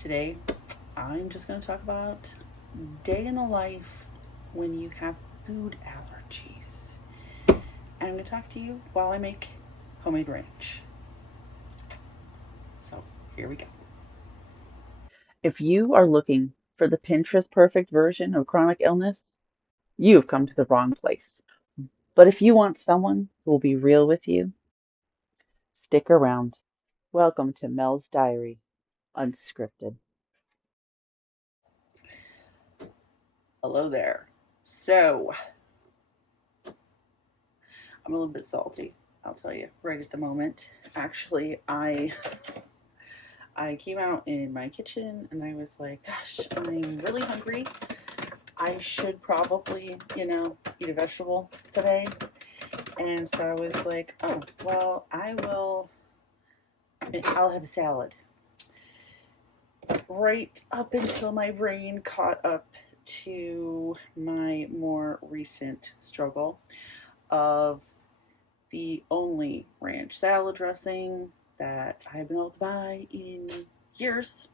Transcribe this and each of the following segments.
Today, I'm just going to talk about day in the life when you have food allergies. And I'm going to talk to you while I make homemade ranch. So, here we go. If you are looking for the Pinterest perfect version of chronic illness, you have come to the wrong place. But if you want someone who will be real with you, stick around. Welcome to Mel's Diary, unscripted. Hello there. So, I'm a little bit salty. I'll tell you right at the moment. Actually, I came out in my kitchen and I was like, gosh, I'm really hungry. I should probably, eat a vegetable today. And so I was like, oh, well, I'll have a salad. Right up until my brain caught up to my more recent struggle of the only ranch salad dressing that I've been able to buy in years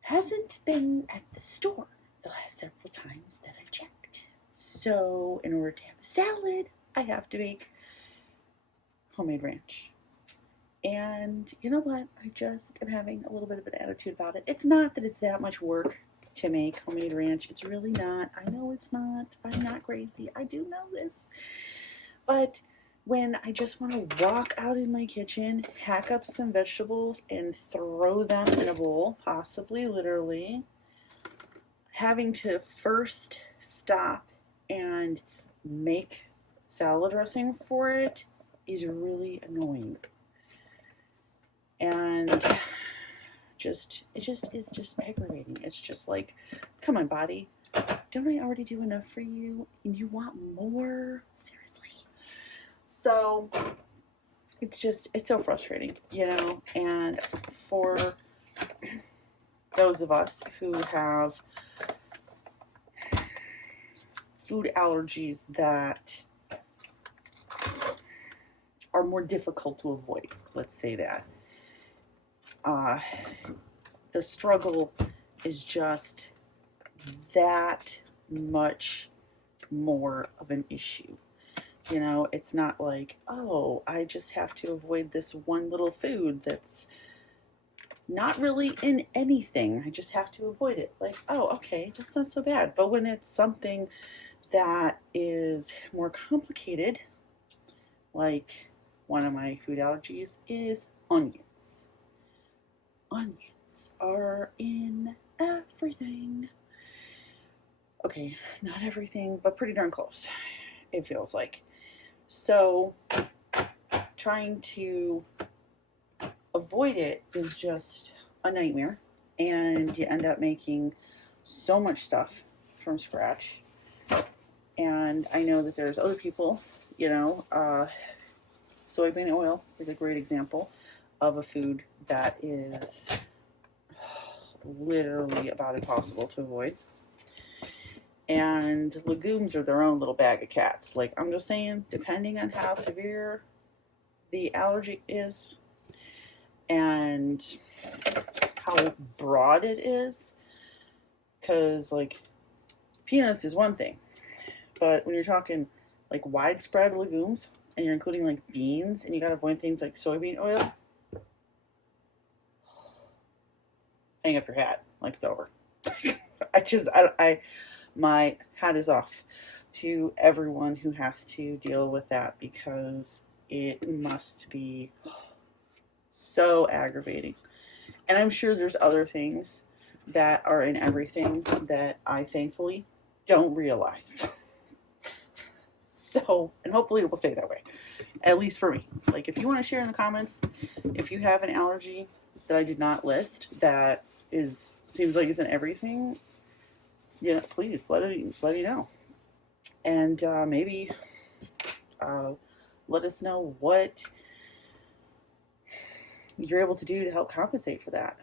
hasn't been at the store the last several times that I've checked. So, in order to have the salad, I have to make homemade ranch. And you know what? I just am having a little bit of an attitude about it. It's not that it's that much work to make homemade ranch. It's really not. I know it's not. I'm not crazy. I do know this. But when I just want to walk out in my kitchen, hack up some vegetables, and throw them in a bowl, possibly literally, having to first stop and make salad dressing for it is really annoying. And it just is just aggravating. It's just like, come on, body. Don't I already do enough for you? And you want more? Seriously. So it's so frustrating, and for those of us who have food allergies that are more difficult to avoid, let's say that. Uh, the struggle is just that much more of an issue. It's not like, oh, I just have to avoid this one little food that's not really in anything. I just have to avoid it. Like, oh, okay, that's not so bad. But when it's something that is more complicated, like one of my food allergies is onions. Onions are in everything. Okay, not everything, but pretty darn close, it feels like. So, trying to avoid it is just a nightmare, and you end up making so much stuff from scratch. And I know that there's other people, soybean oil is a great example of a food that is literally about impossible to avoid. And legumes are their own little bag of cats. Like, I'm just saying, depending on how severe the allergy is and how broad it is, because, like, peanuts is one thing, but when you're talking, like, widespread legumes, and you're including, like, beans, and you gotta avoid things like soybean oil, hang up your hat, like, it's over. My hat is off to everyone who has to deal with that, because it must be so aggravating. And I'm sure there's other things that are in everything that I thankfully don't realize. So, and hopefully it will stay that way, at least for me. Like, if you want to share in the comments, if you have an allergy that I did not list that seems like it's in everything, please let me know. And maybe let us know what you're able to do to help compensate for that.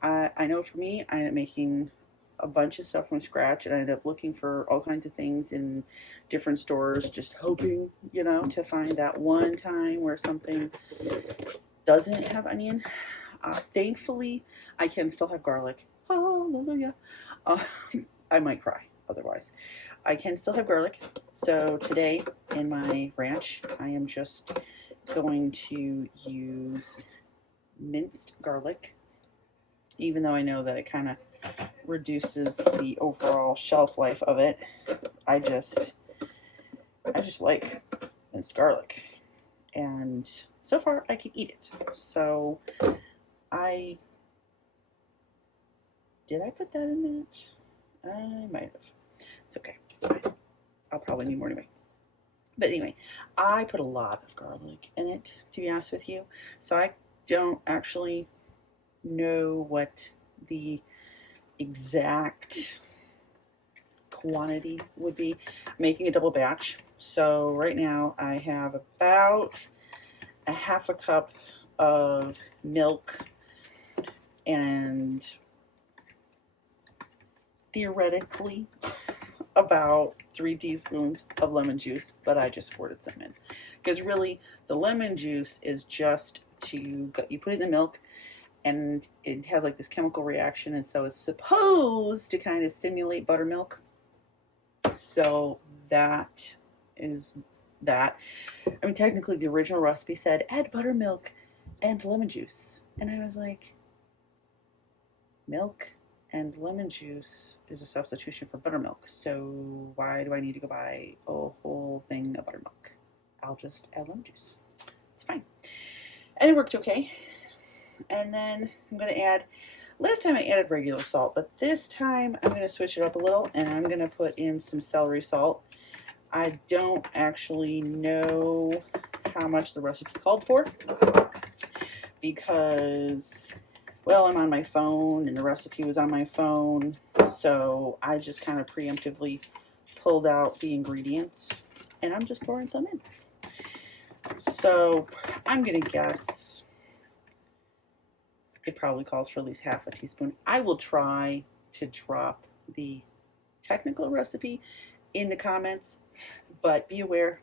I know for me, I ended up making a bunch of stuff from scratch, and I ended up looking for all kinds of things in different stores, just hoping, to find that one time where something doesn't have onion. Thankfully, I can still have garlic. Hallelujah. Uh, I might cry otherwise. I can still have garlic. So today in my ranch, I am just going to use minced garlic, even though I know that it kind of reduces the overall shelf life of it. I just like minced garlic, and so far I can eat it. So I put that in that? I might have. It's okay. It's fine. I'll probably need more anyway. But anyway, I put a lot of garlic in it, to be honest with you. So I don't actually know what the exact quantity would be. I'm making a double batch. So right now I have about a half a cup of milk and theoretically about 3 teaspoons of lemon juice, but I just squirted some in. Because really, the lemon juice is just you put it in the milk, and it has like this chemical reaction, and so it's supposed to kind of simulate buttermilk. So that is that. I mean, technically, the original recipe said add buttermilk and lemon juice, and I was like, milk and lemon juice is a substitution for buttermilk, so why do I need to go buy a whole thing of buttermilk? I'll just add lemon juice. It's fine. And it worked okay. And then I'm going to add, last time I added regular salt, but this time I'm going to switch it up a little, and I'm going to put in some celery salt. I don't actually know how much the recipe called for, because, well, I'm on my phone and the recipe was on my phone, so I just kind of preemptively pulled out the ingredients and I'm just pouring some in. So I'm gonna guess it probably calls for at least half a teaspoon. I will try to drop the technical recipe in the comments, but be aware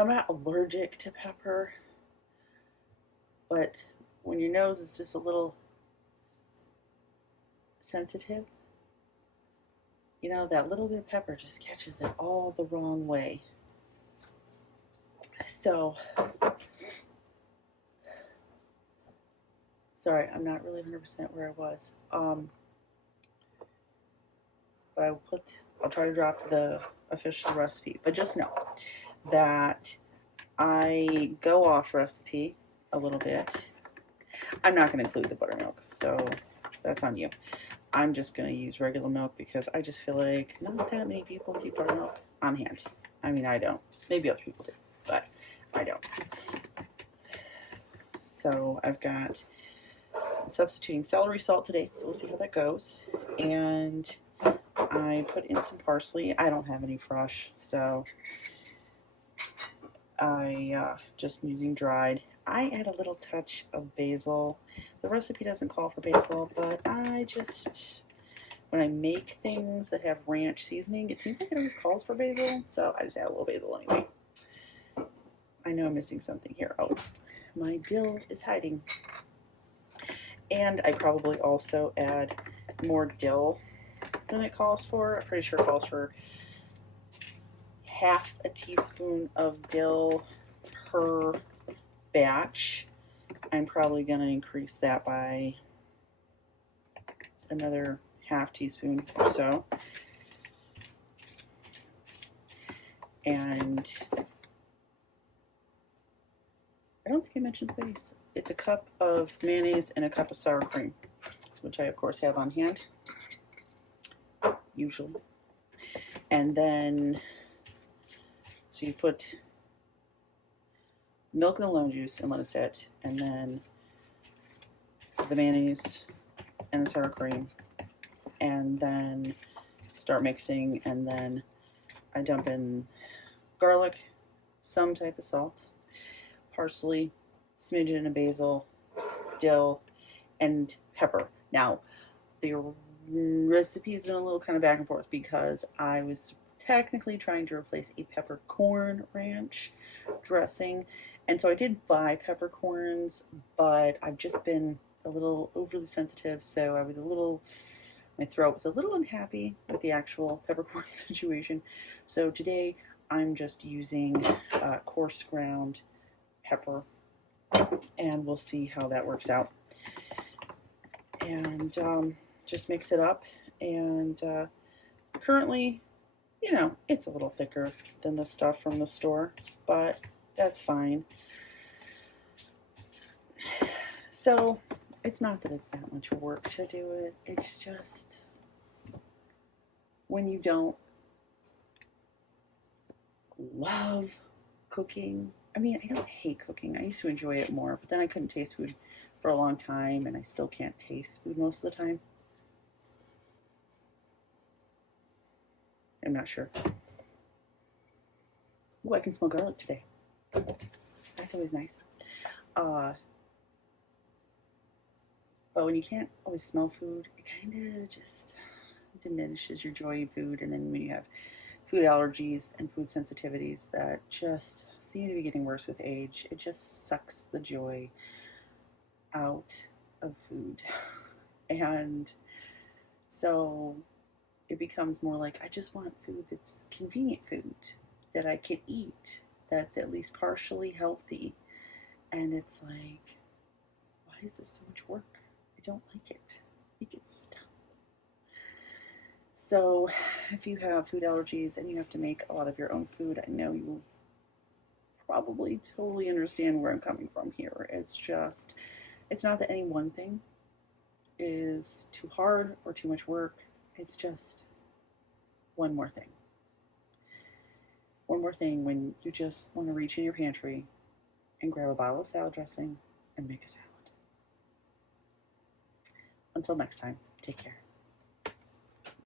I'm not allergic to pepper, but when your nose is just a little sensitive, that little bit of pepper just catches it all the wrong way. So, sorry, I'm not really 100% where I was. But I'll try to drop the official recipe. But just know that I go off recipe a little bit. I'm not going to include the buttermilk, so that's on you. I'm just going to use regular milk because I just feel like not that many people keep buttermilk on hand. I mean, I don't. Maybe other people do, but I don't. So I'm substituting celery salt today, so we'll see how that goes. And I put in some parsley. I don't have any fresh, so I just using dried. I add a little touch of basil. The recipe doesn't call for basil, but I just, when I make things that have ranch seasoning, it seems like it always calls for basil, so I just add a little basil anyway. I know I'm missing something here. Oh, my dill is hiding. And I probably also add more dill than it calls for. I'm pretty sure it calls for half a teaspoon of dill per batch. I'm probably going to increase that by another half teaspoon or so. And I don't think I mentioned the base. It's a cup of mayonnaise and a cup of sour cream, which I of course have on hand, usually. And then, so you put milk and the lemon juice and let it sit, and then the mayonnaise and the sour cream, and then start mixing, and then I dump in garlic, some type of salt, parsley, smidgen of basil, dill, and pepper. Now, the recipe's been a little kind of back and forth because I was technically trying to replace a peppercorn ranch dressing. And so I did buy peppercorns, but I've just been a little overly sensitive, so my throat was a little unhappy with the actual peppercorn situation. So today I'm just using coarse ground pepper, and we'll see how that works out. And just mix it up, and currently, it's a little thicker than the stuff from the store, but that's fine. So it's not that it's that much work to do it. It's just when you don't love cooking. I mean, I don't hate cooking. I used to enjoy it more, but then I couldn't taste food for a long time, and I still can't taste food most of the time. I'm not sure. Oh, I can smell garlic today. That's always nice. But when you can't always smell food, it kind of just diminishes your joy in food. And then when you have food allergies and food sensitivities that just seem to be getting worse with age, it just sucks the joy out of food. And so it becomes more like, I just want food that's convenient food that I can eat, that's at least partially healthy. And it's like, why is this so much work? I don't like it. It gets stuck. So if you have food allergies and you have to make a lot of your own food, I know you will probably totally understand where I'm coming from here. It's not that any one thing is too hard or too much work. It's just one more thing. One more thing when you just want to reach in your pantry and grab a bottle of salad dressing and make a salad. Until next time, take care.